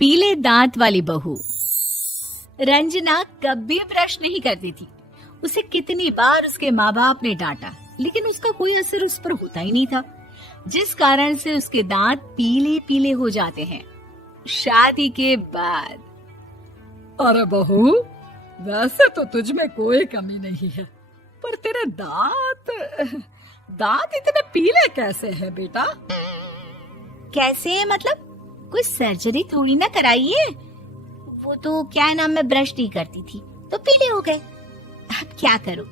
पीले दांत वाली बहू। रंजना कभी ब्रश नहीं करती थी। उसे कितनी बार उसके माँ बाप ने डांटा, लेकिन उसका कोई असर उस पर होता ही नहीं था, जिस कारण से उसके दांत पीले पीले हो जाते हैं। शादी के बाद। अरे बहू, वैसे तो तुझ में कोई कमी नहीं है, पर तेरे दांत इतने पीले कैसे हैं बेटा? कैसे मतलब? कोई सर्जरी थोड़ी ना कराइए। वो तो क्या नाम, मैं ब्रश नहीं करती थी तो पीले हो गए। अब क्या करूं?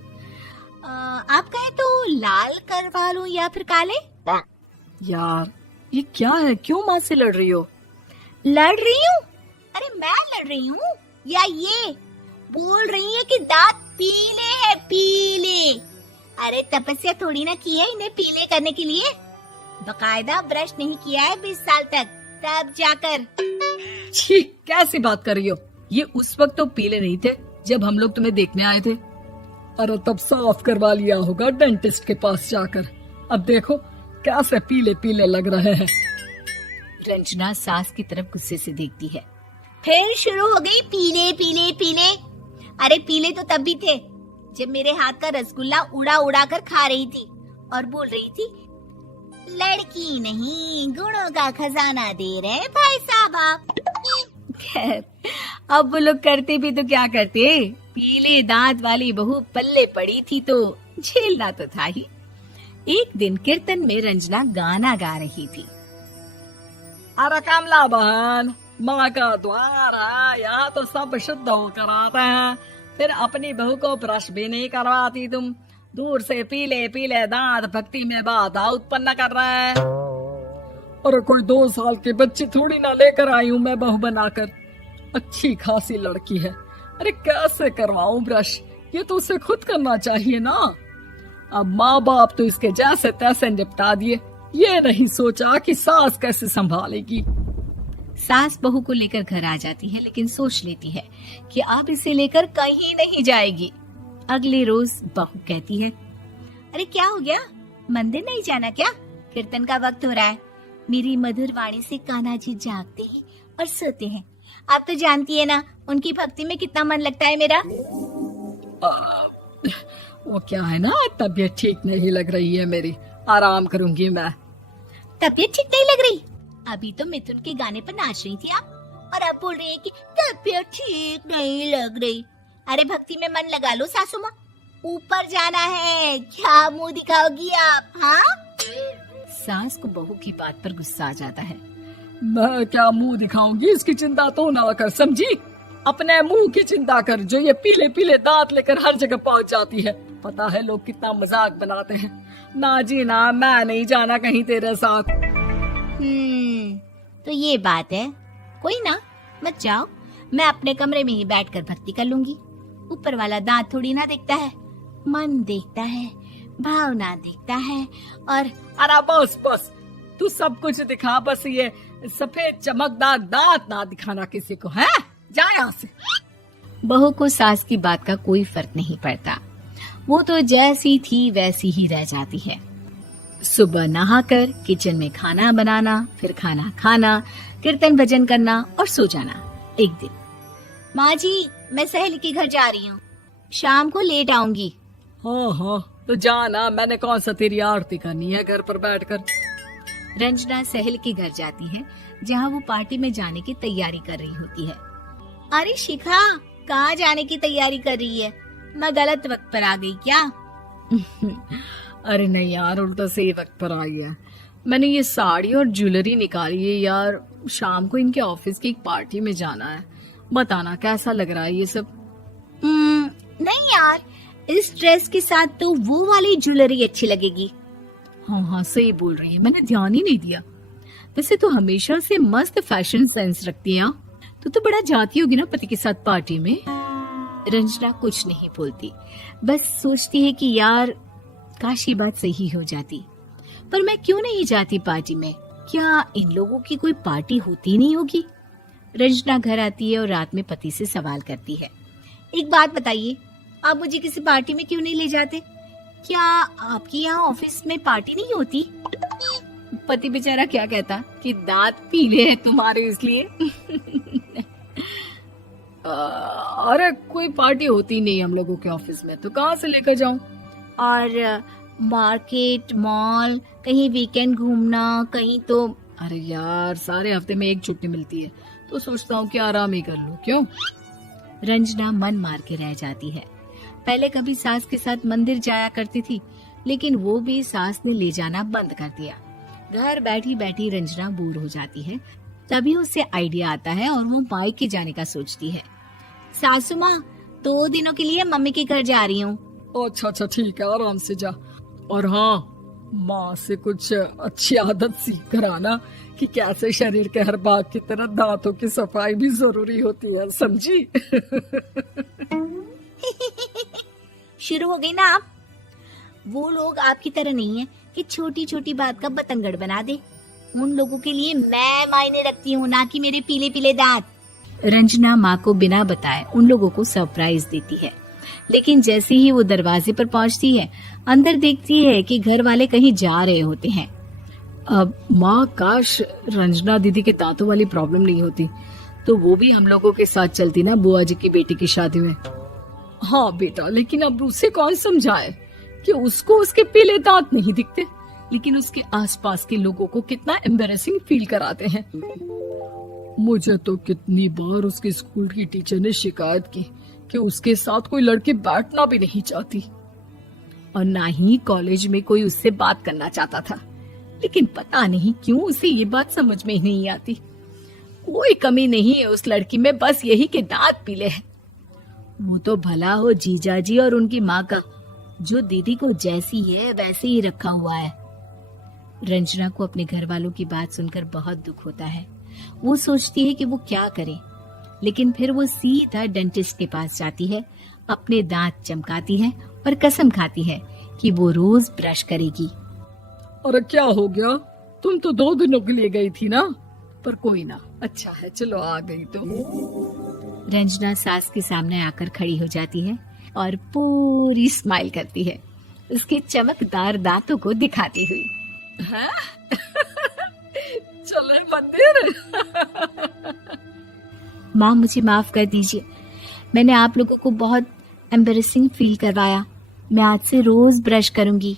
आप कहे तो लाल करवा लूं या फिर काले? यार ये क्या है, क्यों माँ से लड़ रही हो? लड़ रही हूँ? अरे मैं लड़ रही हूँ या ये बोल रही है कि दांत पीले हैं, पीले। अरे तपस्या थोड़ी ना की है इन्हें पीले करने के लिए। बकायदा ब्रश नहीं किया है 20 साल तक, तब जाकर। छी, कैसी बात कर रही हो? ये उस वक्त तो पीले नहीं थे जब हम लोग तुम्हें देखने आए थे। अरे तब साफ करवा लिया होगा डेंटिस्ट के पास जाकर। अब देखो कैसे पीले पीले लग रहे हैं। रंजना सास की तरफ गुस्से से देखती है। फिर शुरू हो गई पीले पीले पीले। अरे पीले तो तब भी थे जब मेरे हाथ का रसगुल्ला उड़ा उड़ा कर खा रही थी और बोल रही थी, लड़की नहीं गुणों का खजाना दे रहे भाई साहब आप। खैर, अब वो लोग करते भी तो क्या करते, पीले दांत वाली बहू पल्ले पड़ी थी तो झेलना तो था ही। एक दिन कीर्तन में रंजना गाना गा रही थी। अरे कमला बहन, माँ का द्वार है, यहाँ तो सब शुद्ध होकर आते हैं, फिर अपनी बहू को ब्रश भी नहीं करवाती तुम। दूर से पीले पीले दांत भक्ति में बाधा उत्पन्न कर रहे हैं। अरे कोई 2 साल के बच्चे थोड़ी ना लेकर आई हूँ मैं बहू बनाकर। अच्छी खासी लड़की है, अरे कैसे करवाऊं ब्रश? ये तो उसे खुद करना चाहिए ना। अब माँ बाप तो इसके जैसे तैसे निपटा दिए, ये नहीं सोचा कि सास कैसे संभालेगी। सास बहू को लेकर घर आ जाती है, लेकिन सोच लेती है कि अब इसे लेकर कहीं नहीं जाएगी। अगले रोज बहू कहती है, अरे क्या हो गया, मंदिर नहीं जाना क्या? कीर्तन का वक्त हो रहा है। मेरी मधुर वाणी से कान्हा जी जागते हैं और सोते हैं। आप तो जानती है ना उनकी भक्ति में कितना मन लगता है मेरा। वो क्या है ना, तबीयत ठीक नहीं लग रही है मेरी, आराम करूंगी मैं। तबीयत ठीक नहीं लग रही? अभी तो मिथुन के गाने पर नाच रही थी आप, और अब बोल रही है कि तबीयत ठीक नहीं लग रही। अरे भक्ति में मन लगा लो सासू माँ, ऊपर जाना है, क्या मुंह दिखाओगी आप? हाँ? सास को बहू की बात पर गुस्सा आ जाता है। मैं क्या मुंह दिखाऊंगी, इसकी चिंता तो ना कर, समझी? अपने मुंह की चिंता कर, जो ये पीले पीले दांत लेकर हर जगह पहुंच जाती है। पता है लोग कितना मजाक बनाते हैं। ना जी ना, मैं नहीं जाना कहीं तेरे साथ। तो ये बात है। कोई ना, मत जाओ, मैं अपने कमरे में ही बैठकर भक्ति कर लूंगी। ऊपर वाला दांत थोड़ी ना देखता है, मन देखता है, भावना देखता है। और अरे बस बस, तू सब कुछ दिखा, बस ये सफेद चमकदार दांत ना दिखाना किसी को, है? जा यहाँ से। बहू को सास की बात का कोई फर्क नहीं पड़ता, वो तो जैसी थी वैसी ही रह जाती है। सुबह नहाकर किचन में खाना बनाना, फिर खाना खाना, कीर्तन भजन करना और सो जाना। एक दिन, माँ जी मैं सहेली के घर जा रही हूँ, शाम को लेट आऊंगी। हाँ, तो जाना, मैंने कौन सा तेरी आरती करनी है घर पर बैठकर। रंजना सहेली के घर जाती है, जहाँ वो पार्टी में जाने की तैयारी कर रही होती है। अरे शिखा, कहाँ जाने की तैयारी कर रही है? मैं गलत वक्त पर आ गई क्या? अरे नहीं यार, उल्टा सही वक्त पर आई है। मैंने ये साड़ी और ज्वेलरी निकाली है यार, शाम को इनके ऑफिस की एक पार्टी में जाना है। बताना कैसा लग रहा है ये सब? नहीं यार, इस ड्रेस के साथ तो वो वाली ज्वेलरी अच्छी लगेगी। हाँ, सही बोल रही है, मैंने ध्यान ही नहीं दिया। वैसे तो हमेशा से मस्त फैशन सेंस रखती है। तो बड़ा जाती होगी ना पति के साथ पार्टी में। रंजना कुछ नहीं बोलती, बस सोचती है कि यार काश ये बात सही हो जाती, पर मैं क्यों नहीं जाती पार्टी में? क्या इन लोगों की कोई पार्टी होती नहीं होगी? रंजना घर आती है और रात में पति से सवाल करती है, एक बात बताइए, आप मुझे किसी पार्टी में क्यों नहीं ले जाते? क्या आपकी यहाँ ऑफिस में पार्टी नहीं होती? पति बेचारा क्या कहता कि दांत पीले हैं तुम्हारे इसलिए। अरे कोई पार्टी होती नहीं हम लोगों के ऑफिस में, तो कहाँ से लेकर जाऊं? और मार्केट, मॉल, कहीं वीकेंड घूमना, कहीं तो। अरे यार सारे हफ्ते में एक छुट्टी मिलती है, तो सोचता हूँ कि आराम ही कर लूं। क्यों? रंजना मन मार के रह जाती है। पहले कभी सास के साथ मंदिर जाया करती थी, लेकिन वो भी सास ने ले जाना बंद कर दिया। घर बैठी बैठी रंजना बोर हो जाती है। तभी उसे आइडिया आता है और वो मायके जाने का सोचती है। सासू माँ, 2 दिनों के लिए मम्मी के घर जा रही हूँ। अच्छा ठीक है, आराम से जा। और हाँ, माँ से कुछ अच्छी आदत सीख कर आना कि कैसे शरीर के हर भाग की तरह दांतों की सफाई भी जरूरी होती है, समझी? शुरू हो गई ना आप। वो लोग आपकी तरह नहीं है कि छोटी छोटी बात का बतंगड़ बना दे। उन लोगों के लिए मैं मायने रखती हूँ, ना कि मेरे पीले पीले दांत। रंजना माँ को बिना बताए उन लोगों को सरप्राइज देती है, लेकिन जैसे ही वो दरवाजे पर पहुंचती है, अंदर देखती है कि घर वाले कहीं जा रहे होते हैं। अब माँ, काश रंजना दीदी के दांतों वाली प्रॉब्लम नहीं होती, तो वो भी हम लोगों के साथ चलती ना बुआ जी की बेटी की शादी में। हाँ बेटा, लेकिन अब उसे कौन समझाए कि उसको उसके पीले दांत नहीं दिखते, लेकिन उसके आसपास के लोगों को कितना एम्बैरेसिंग फील कराते हैं। मुझे तो कितनी बार उसके स्कूल की टीचर ने शिकायत की कि उसके साथ कोई लड़की बैठना भी नहीं चाहती, और ना ही कॉलेज में कोई उससे बात करना चाहता था। लेकिन पता नहीं क्यों उसे ये बात समझ में ही नहीं आती। कोई कमी नहीं है उस लड़की में, बस यही कि दांत पीले हैं। वो तो भला हो जीजाजी और उनकी माँ का, जो दीदी को जैसी है वैसे ही रखा हुआ है। रंजना को अपने घर वालों की बात सुनकर बहुत दुख होता है। वो सोचती है कि वो क्या करे, लेकिन फिर वो सीधा डेंटिस्ट के पास जाती है, अपने दांत चमकाती है और कसम खाती है कि वो रोज ब्रश करेगी। अरे क्या हो गया? तुम तो 2 दिनों के लिए गई थी ना, पर कोई ना, अच्छा है, चलो आ गई तो। रंजना सास के सामने आकर खड़ी हो जाती है और पूरी स्माइल करती है, उसके चमकदार दांतों को दिखाती हुई। है? चले मंदिर। माँ, मुझे माफ कर दीजिए, मैंने आप लोगों को बहुत एम्बैरेसिंग फील करवाया। मैं आज से रोज ब्रश करूंगी।